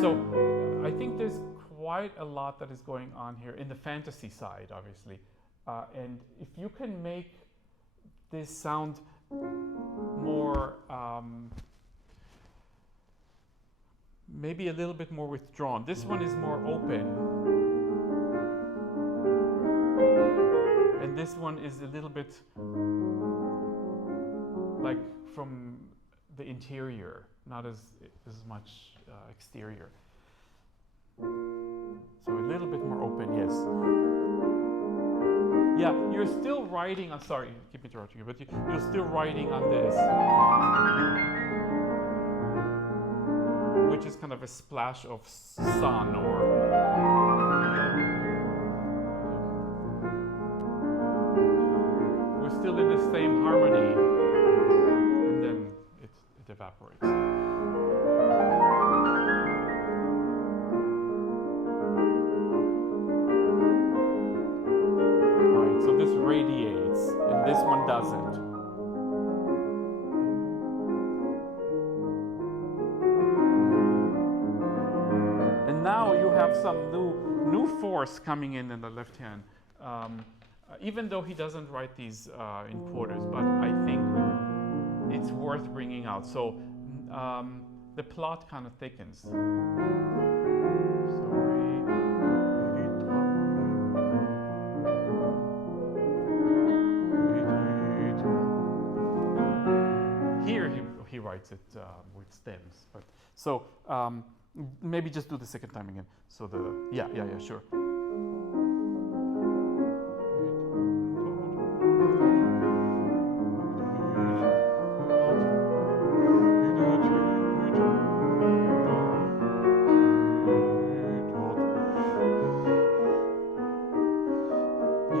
So I think there's quite a lot that is going on here in the fantasy side, obviously. And if you can make this sound more, maybe a little bit more withdrawn. This one is more open. And this one is a little bit like from the interior, not as much exterior. So a little bit more open, yes. Yeah, you're still writing on, sorry, keep interrupting you, but you're still writing on this, which is kind of a splash of sun or we're still in the same harmony, and then it evaporates. This radiates, and this one doesn't. And now you have some new force coming in the left hand. Even though he doesn't write these in quarters, but I think it's worth bringing out. So the plot kind of thickens. He writes it with stems, but so maybe just do the second time again. So the yeah, sure.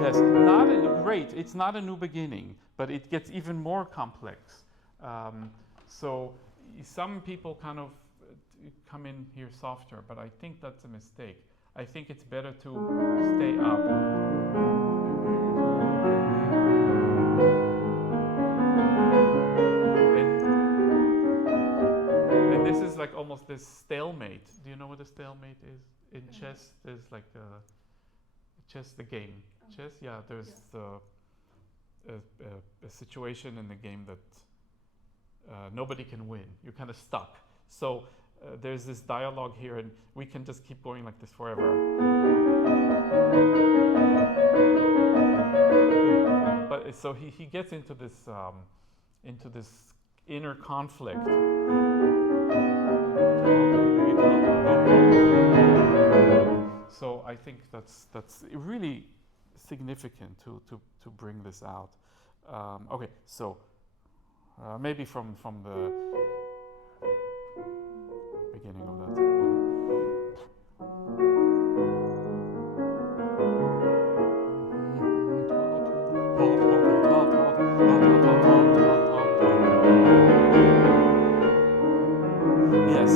Yes, it's not a new beginning, but it gets even more complex. So some people kind of come in here softer, but I think that's a mistake. I think it's better to stay up. And this is like almost this stalemate. Do you know what a stalemate is? In chess, there's like chess, the game. Chess, yeah, there's a situation in the game that nobody can win. You're kind of stuck. So there's this dialogue here, and we can just keep going like this forever. But so he gets into this inner conflict. So I think that's really significant to bring this out. Okay, so. Maybe from the beginning of that. Yes,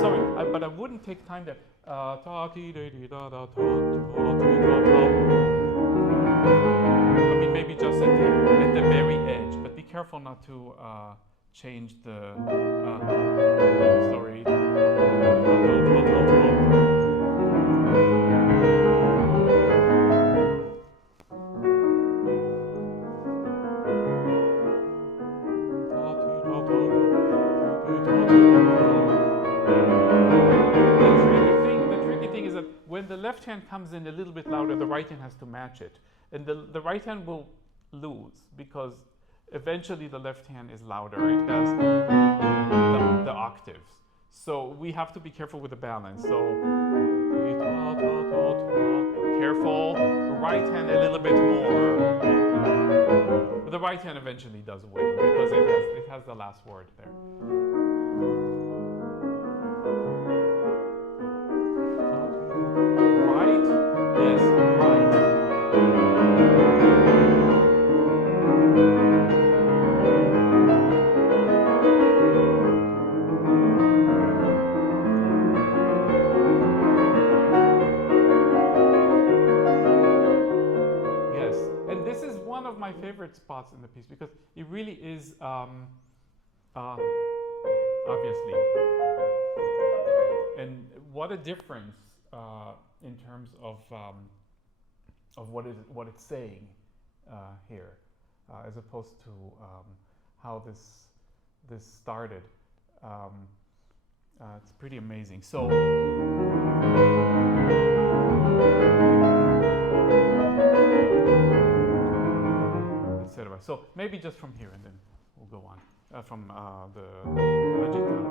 sorry, but I wouldn't take time there. I mean, maybe just at the very edge, but be careful not to change the sorry. The tricky thing is that when the left hand comes in a little bit louder, the right hand has to match it. And the right hand will lose because eventually the left hand is louder. It has the octaves. So we have to be careful with the balance. So careful, right hand a little bit more. But the right hand eventually does win because it has the last word there. Right? Yes, right. Yes, and this is one of my favorite spots in the piece because it really is obviously. And what a difference in terms of what it's saying here, as opposed to how this started. It's pretty amazing. So, etc. So maybe just from here, and then we'll go on from the agitado.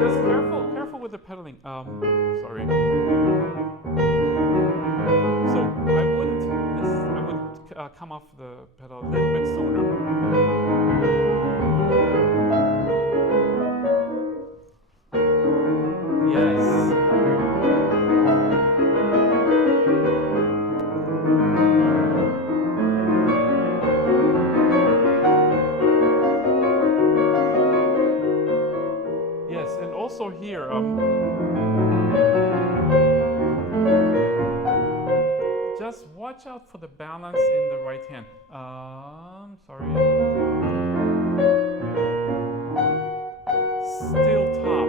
Just careful with the pedaling. Sorry. So I would come off the pedal a little bit sooner. Yes. Yes, and also here, just watch out for the balance in the right hand. Sorry. Still top.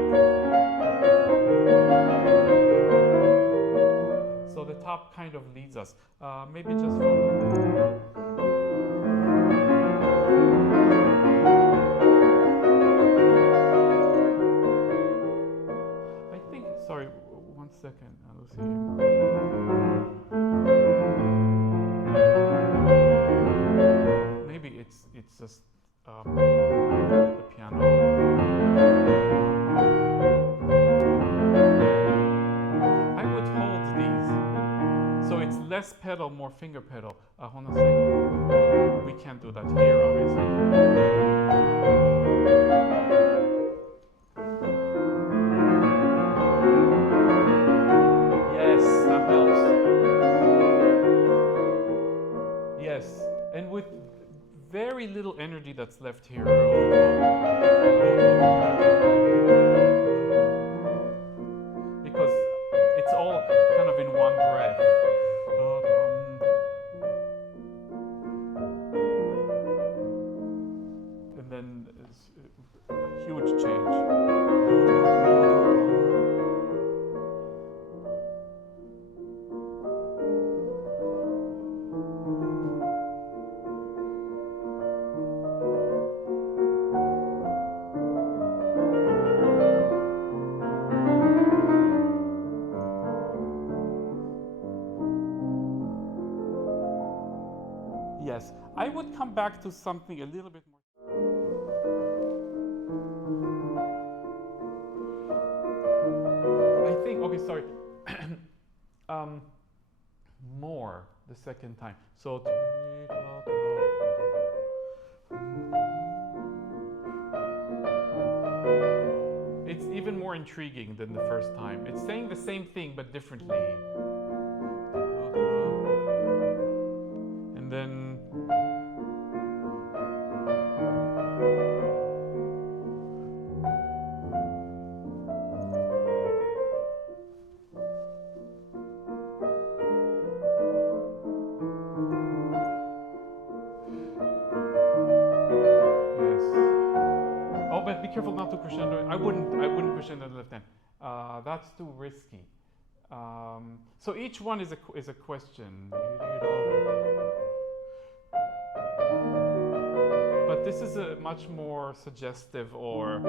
So the top kind of leads us. Maybe just from... Sorry, 1 second, Lucy. Maybe it's just the piano. I would hold these, so it's less pedal, more finger pedal. Hold on a second. We can't do that here, obviously. And with very little energy that's left here. Because it's all kind of in one breath. And then it's a huge change. Yes, I would come back to something a little bit more. I think, okay, sorry. More the second time. So, it's even more intriguing than the first time. It's saying the same thing but differently. And then be careful not to crescendo. I wouldn't crescendo the left hand. That's too risky. So each one is a question. But this is a much more suggestive or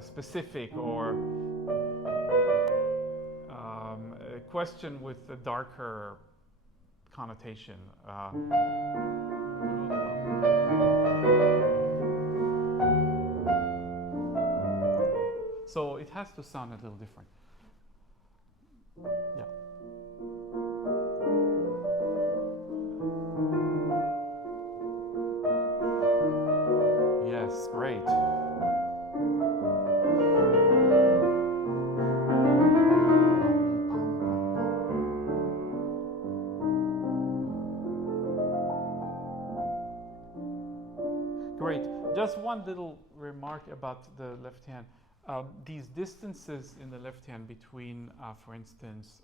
specific or a question with a darker connotation. So it has to sound a little different. Yeah. Yes, great. Great. Just one little remark about the left hand. These distances in the left hand between, for instance,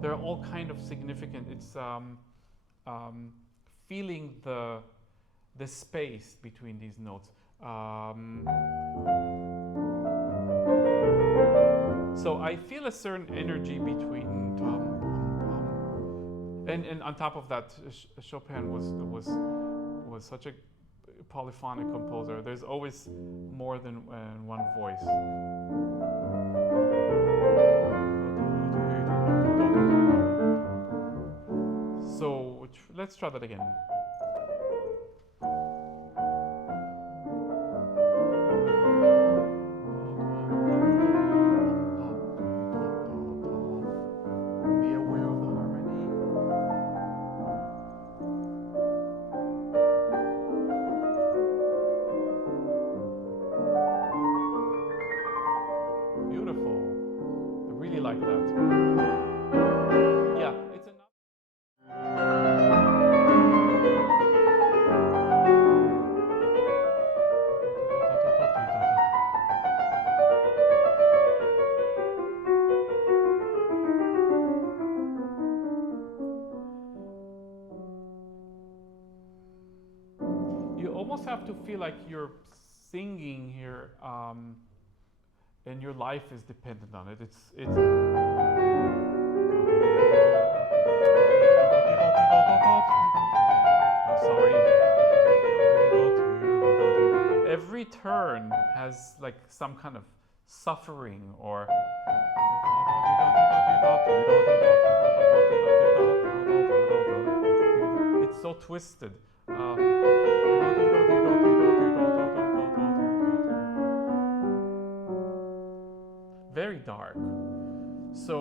they're all kind of significant. It's feeling the space between these notes. So I feel a certain energy between and on top of that, Chopin was such a polyphonic composer. There's always more than one voice. So let's try that again. Be aware of the harmony. Beautiful. I really like that. Yeah, it's enough. You almost have to feel like you're singing here, and your life is dependent on it. It's. I'm sorry. Every turn has like some kind of suffering or. It's so twisted. Very dark. So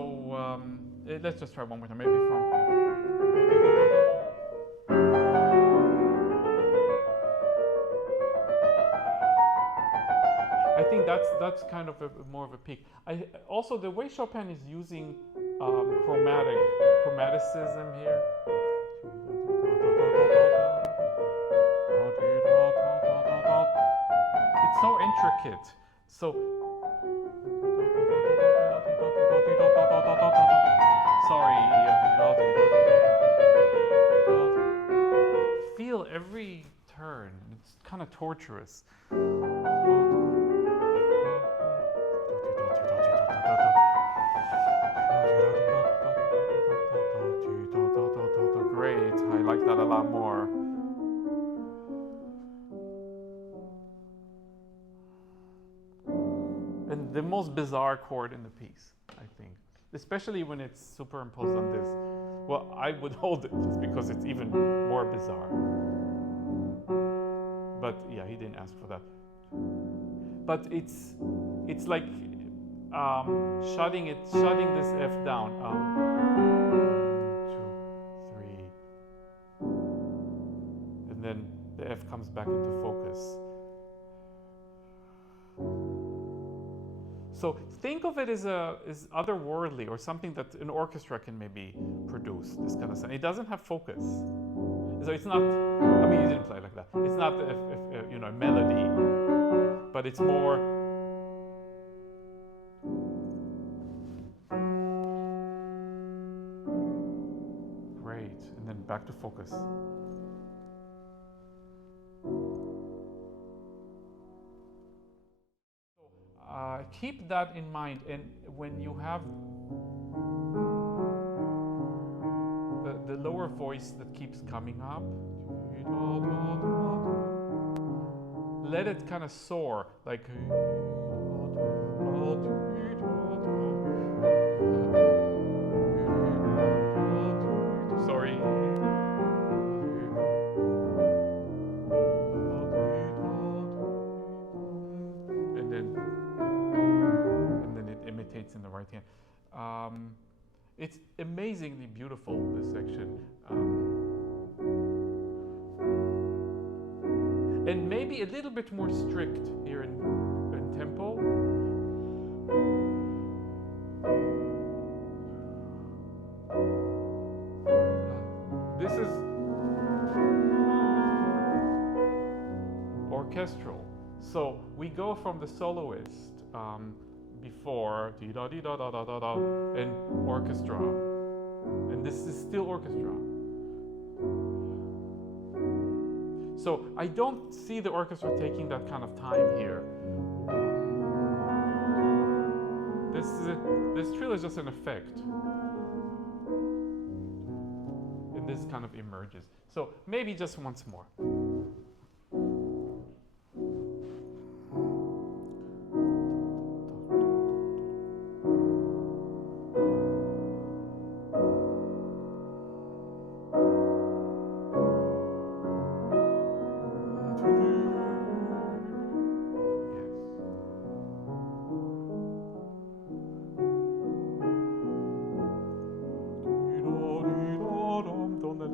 let's just try one more time. Maybe from. I think that's kind of more of a peak. Also the way Chopin is using chromaticism here. It's so intricate. So. Sorry. Feel every turn. It's kind of torturous. Great. I like that a lot more. And the most bizarre chord in the piece, I think. Especially when it's superimposed on this. Well, I would hold it just because it's even more bizarre. But yeah, he didn't ask for that. But it's like shutting this F down. 1, 2, 3, and then the F comes back into focus. So think of it as otherworldly, or something that an orchestra can maybe produce. This kind of sound. It doesn't have focus, so it's not. I mean, you didn't play like that. It's not a melody, but it's more. Great, and then back to focus. Keep that in mind, and when you have the lower voice that keeps coming up, let it kind of soar, like. Sorry. And then it imitates in the right hand. It's amazingly beautiful, this section. And maybe a little bit more strict here in tempo. This is orchestral. So we go from the soloist before and orchestra. And this is still orchestra. So I don't see the orchestra taking that kind of time here. This trill is just an effect. And this kind of emerges. So maybe just once more.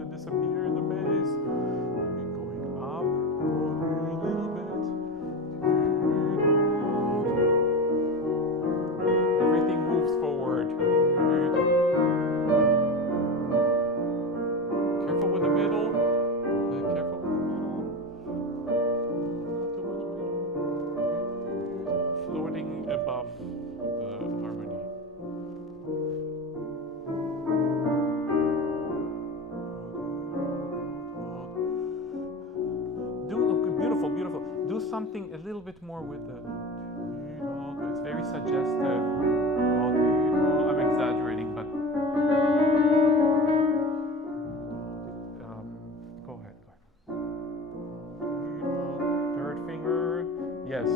Disappear in the bass, going up a little bit. Everything moves forward. Careful with the middle. Careful with the middle. Not too much middle. Floating above the harmony. Beautiful. Do something a little bit more with the. It's very suggestive. I'm exaggerating, but go ahead. Third finger, yes.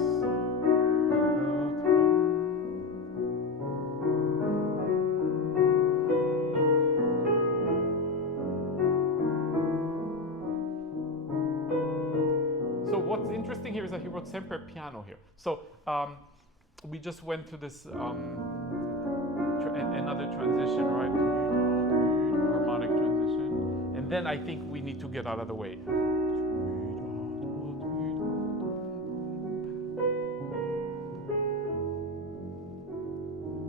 What's interesting here is that he wrote sempre piano here. So we just went to this another transition, right? Harmonic transition. And then I think we need to get out of the way.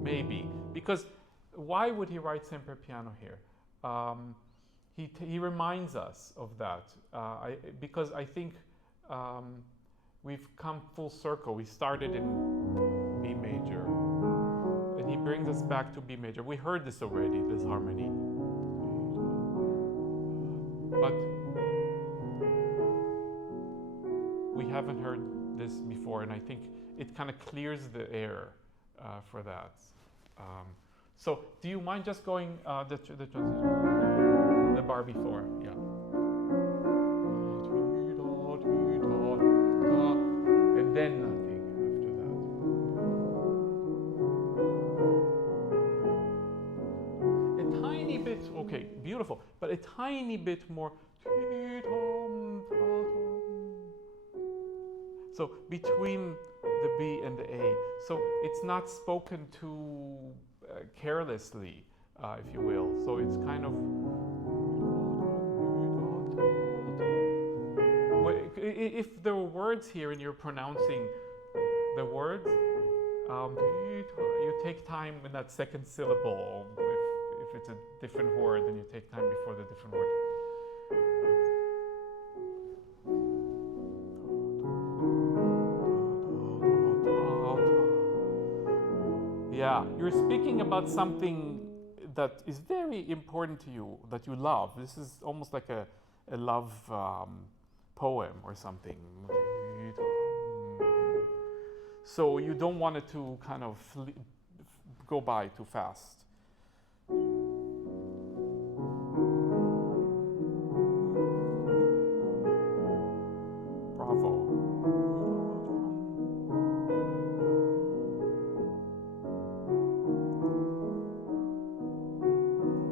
Maybe. Because why would he write sempre piano here? He reminds us of that. Because I think we've come full circle. We started in B major, and he brings us back to B major. We heard this already, this harmony. But we haven't heard this before, and I think it kind of clears the air for that. So do you mind just going the transition? The bar before, yeah. And then nothing after that. A tiny bit, okay, beautiful, but a tiny bit more. So between the B and the A. So it's not spoken to carelessly, if you will. So it's kind of. If there were words here and you're pronouncing the words, you take time in that second syllable. If it's a different word, then you take time before the different word. Yeah, you're speaking about something that is very important to you, that you love. This is almost like a love poem or something. So you don't want it to kind of go by too fast. Bravo.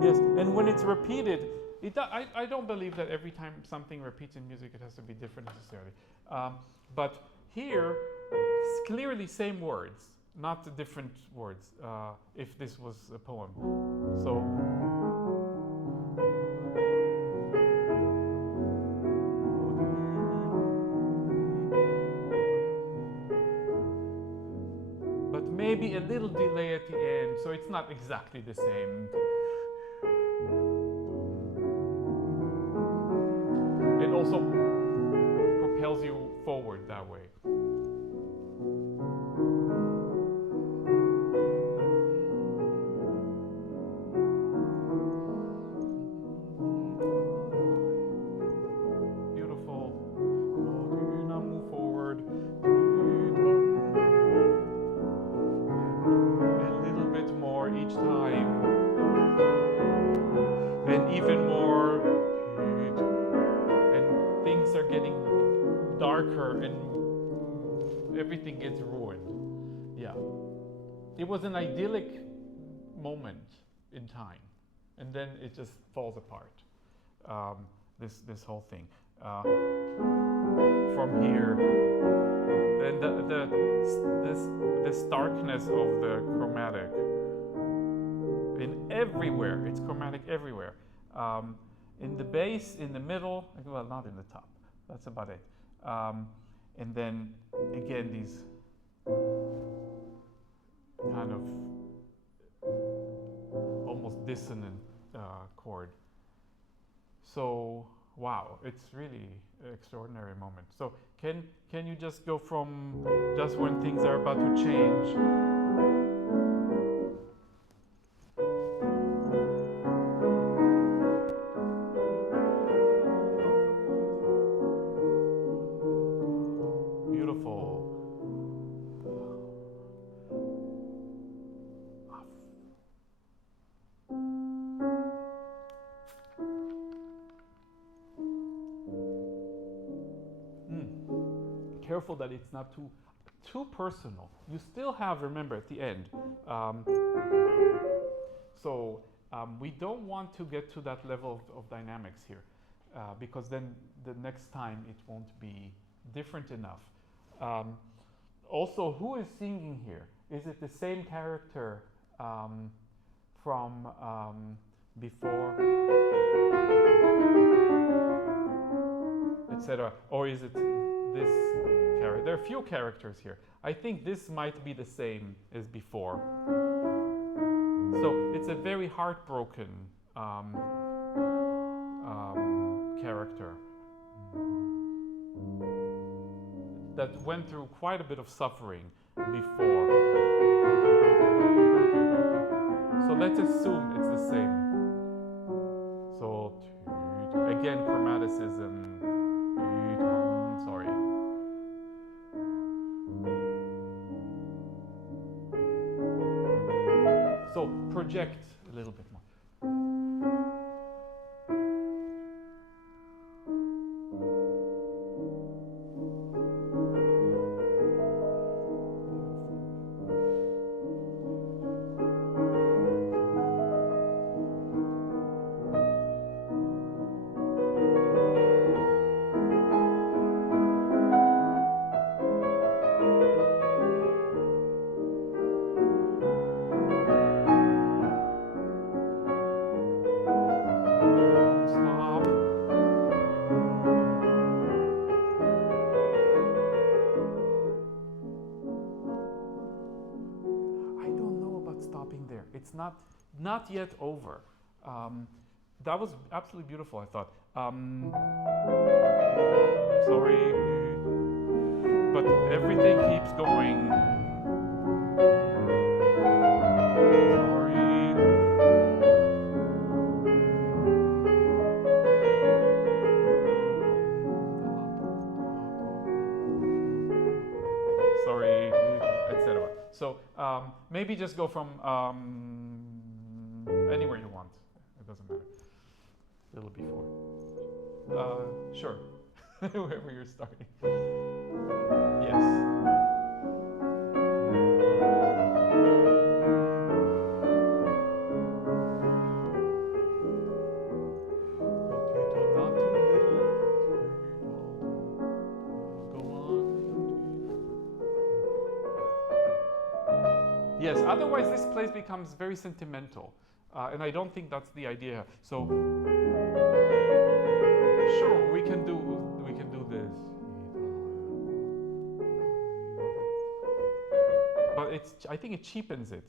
Yes, and when it's repeated, I don't believe that every time something repeats in music it has to be different necessarily. But here, it's clearly same words, not the different words, if this was a poem. So. But maybe a little delay at the end, so it's not exactly the same. It also propels you forward that way. darker and everything gets ruined. Yeah. It was an idyllic moment in time, and then it just falls apart. This whole thing from here, and the starkness of the chromatic in everywhere. It's chromatic everywhere. In the bass, in the middle, well, not in the top. That's about it. And then again, these kind of almost dissonant chord. So wow, it's really an extraordinary moment. So can you just go from just when things are about to change? Careful that it's not too personal. You still have, remember, at the end. We don't want to get to that level of dynamics here, because then the next time it won't be different enough. Also, who is singing here? Is it the same character from before, etc., or is it this character? There are a few characters here. I think this might be the same as before. So it's a very heartbroken character that went through quite a bit of suffering before. So let's assume it's the same. So again, chromaticism. Sorry. So project a little bit more. Not yet over. That was absolutely beautiful, I thought. Sorry, but everything keeps going. Sorry, etc. So maybe just go from anywhere you want. It doesn't matter. A little before. Sure. Wherever you're starting. Yes. Yes, otherwise this place becomes very sentimental. And I don't think that's the idea. So, sure, we can do this. But I think it cheapens it.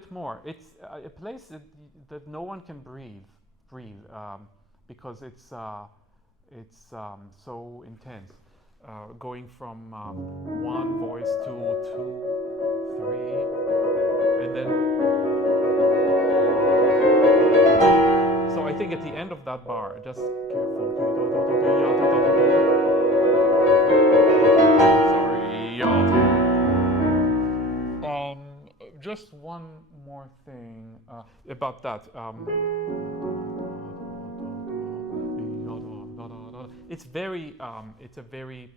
bit more. It's a place that no one can breathe, because it's so intense. Going from one voice to two, three, and then. So I think at the end of that bar, just careful. Sorry. Just one more thing about that. It's a very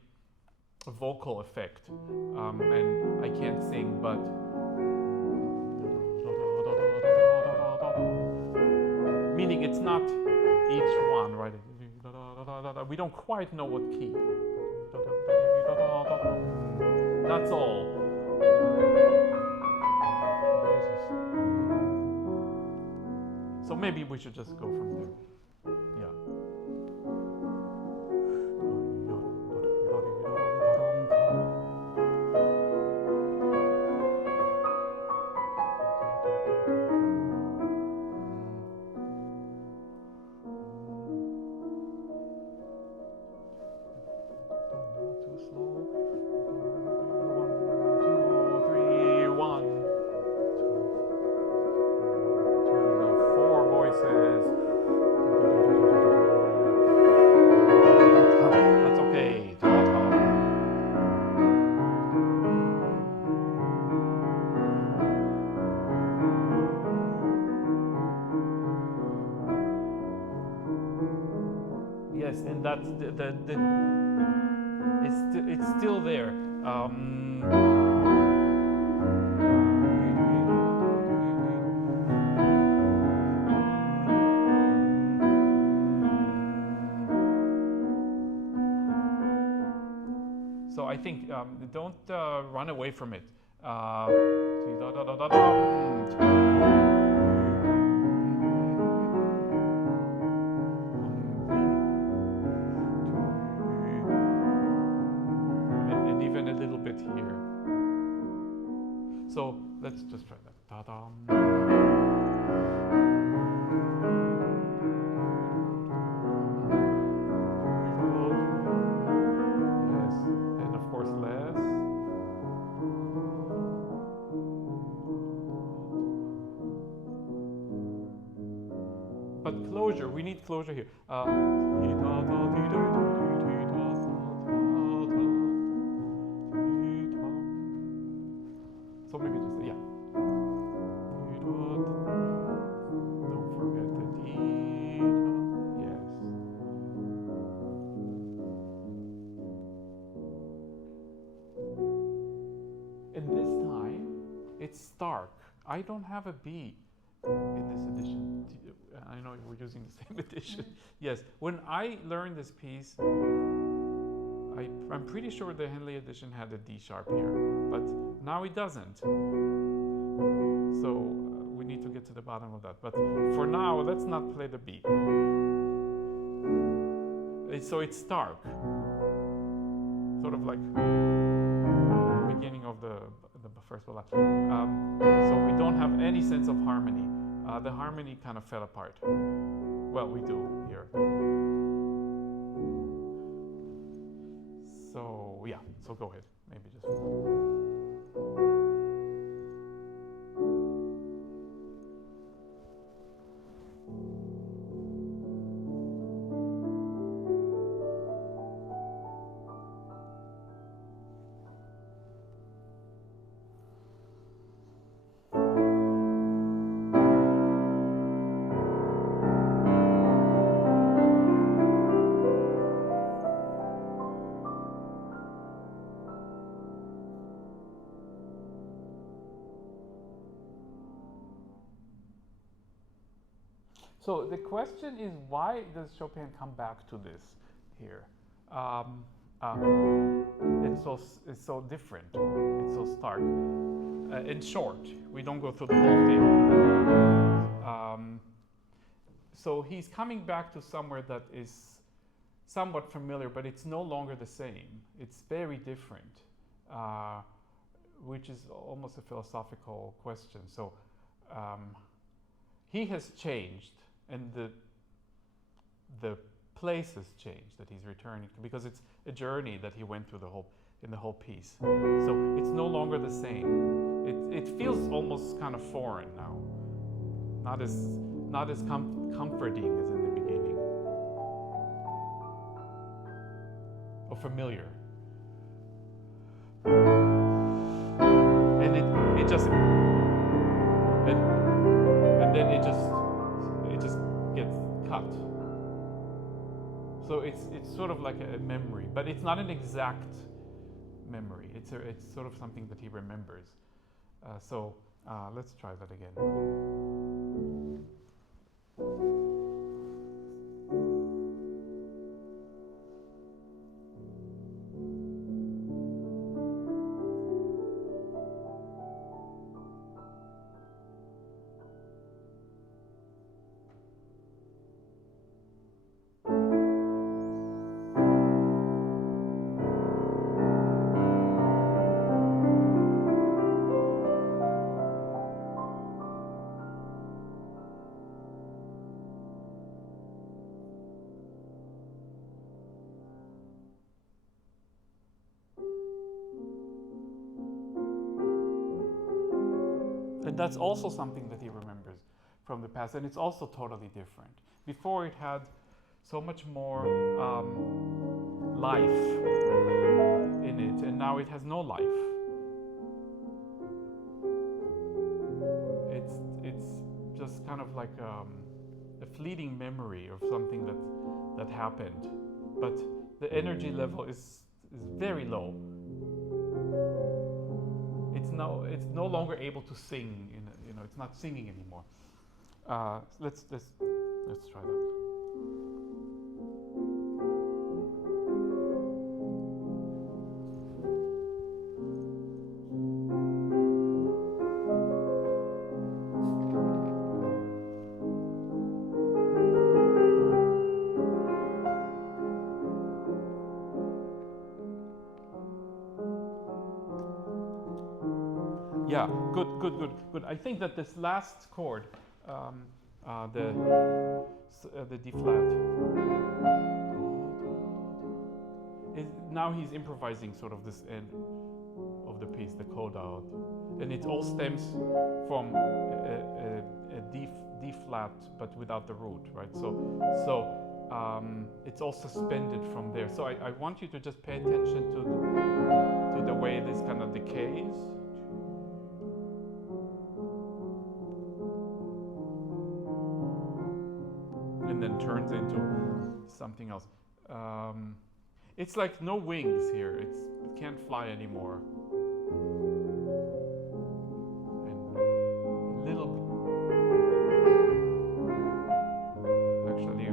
vocal effect, and I can't sing, but meaning it's not each one, right? We don't quite know what key. That's all. So maybe we should just go from there. Yeah. Yes, and that's it's still there. So I think don't run away from it. And even a little bit here. So let's just try that. But closure, we need closure here. So maybe just, yeah. Don't forget the D. Yes. And this time, it's stark. I don't have a B in this edition. I know we're using the same edition. Yes, when I learned this piece, I'm pretty sure the Henley edition had a D sharp here, but now it doesn't. So we need to get to the bottom of that. But for now, let's not play the B. So it's stark, sort of like beginning of the first ballad. So we don't have any sense of harmony. The harmony kind of fell apart. Well, we do here. So yeah, so go ahead. Maybe just. So the question is, why does Chopin come back to this here? It's so different. It's so stark. In short, we don't go through the whole thing. So he's coming back to somewhere that is somewhat familiar, but it's no longer the same. It's very different, which is almost a philosophical question. So he has changed, and the place has changed that he's returning to, because it's a journey that he went through in the whole piece. So it's no longer the same. It feels almost kind of foreign now, not as comforting as in the beginning, or familiar. And it just and then it just gets cut. So it's sort of like a memory, but it's not an exact memory. It's sort of something that he remembers. So let's try that again. And that's also something that he remembers from the past, and it's also totally different. Before it had so much more life in it, and now it has no life. It's just kind of like a fleeting memory of something that happened, but the energy level is very low. It's no longer able to sing. It's not singing anymore. Let's try that. Yeah, good. I think that this last chord, the D flat, now he's improvising sort of this end of the piece, the coda, and it all stems from a D flat, but without the root, right? So it's all suspended from there. So I want you to just pay attention to the way this kind of decays. And then turns into something else. It's like no wings here. It can't fly anymore. And a little, actually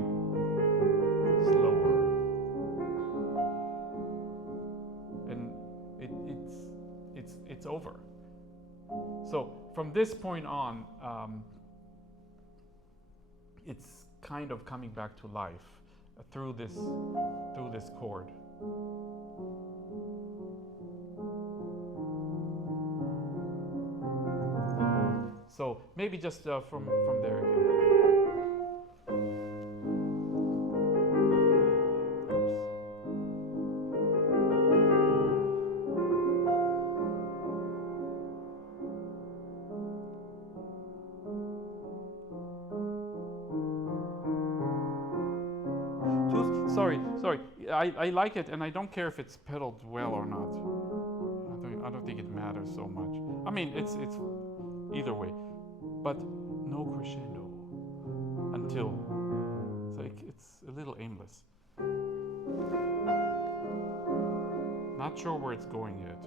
slower. And it's over. So from this point on, it's kind of coming back to life through this chord. So maybe just from there again. Sorry. I like it, and I don't care if it's pedaled well or not. I don't think it matters so much. I mean, it's either way, but no crescendo until it's a little aimless. Not sure where it's going yet.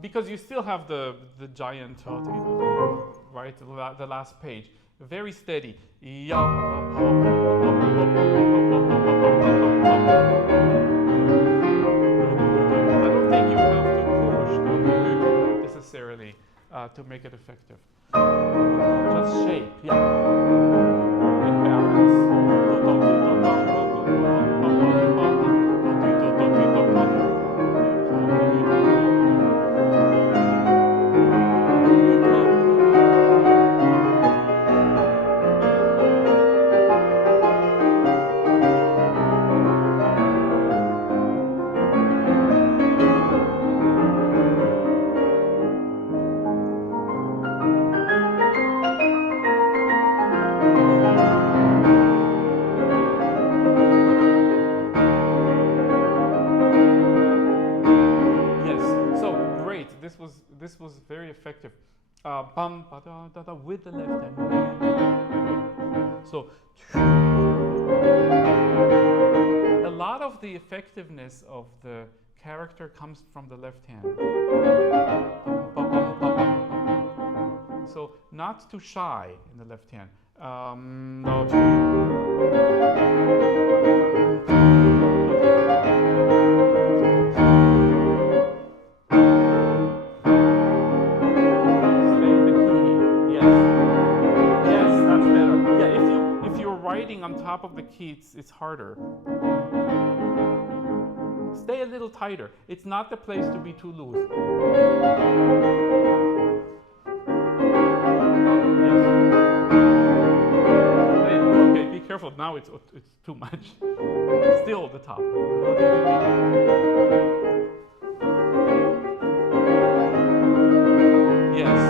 Because you still have the giant, right? The last page, very steady. I don't think you have to push to make it effective. Just shape, yeah. And balance. This was very effective. Bum, ba, da, da, da, with the left hand. So, a lot of the effectiveness of the character comes from the left hand. So, not too shy in the left hand. On top of the key, it's harder. Stay a little tighter. It's not the place to be too loose. Yes. Okay, be careful. Now it's too much. Still the top. Yes.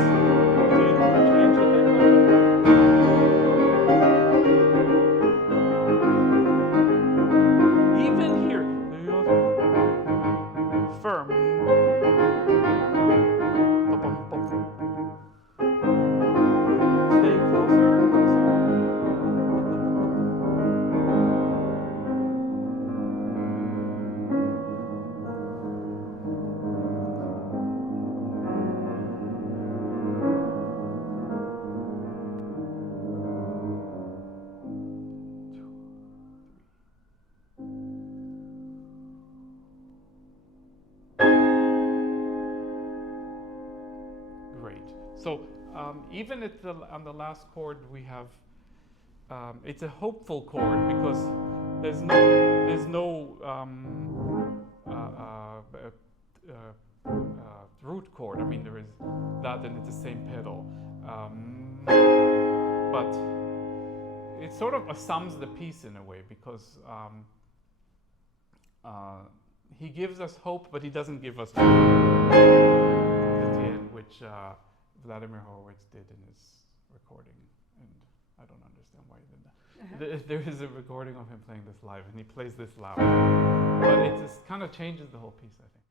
So even on the last chord we have, it's a hopeful chord because there's no root chord. I mean there is that and it's the same pedal, but it sort of sums the piece in a way because he gives us hope, but he doesn't give us at the end, which Vladimir Horowitz did in his recording, and I don't understand why he did that. There is a recording of him playing this live, and he plays this loud, but it just kind of changes the whole piece, I think.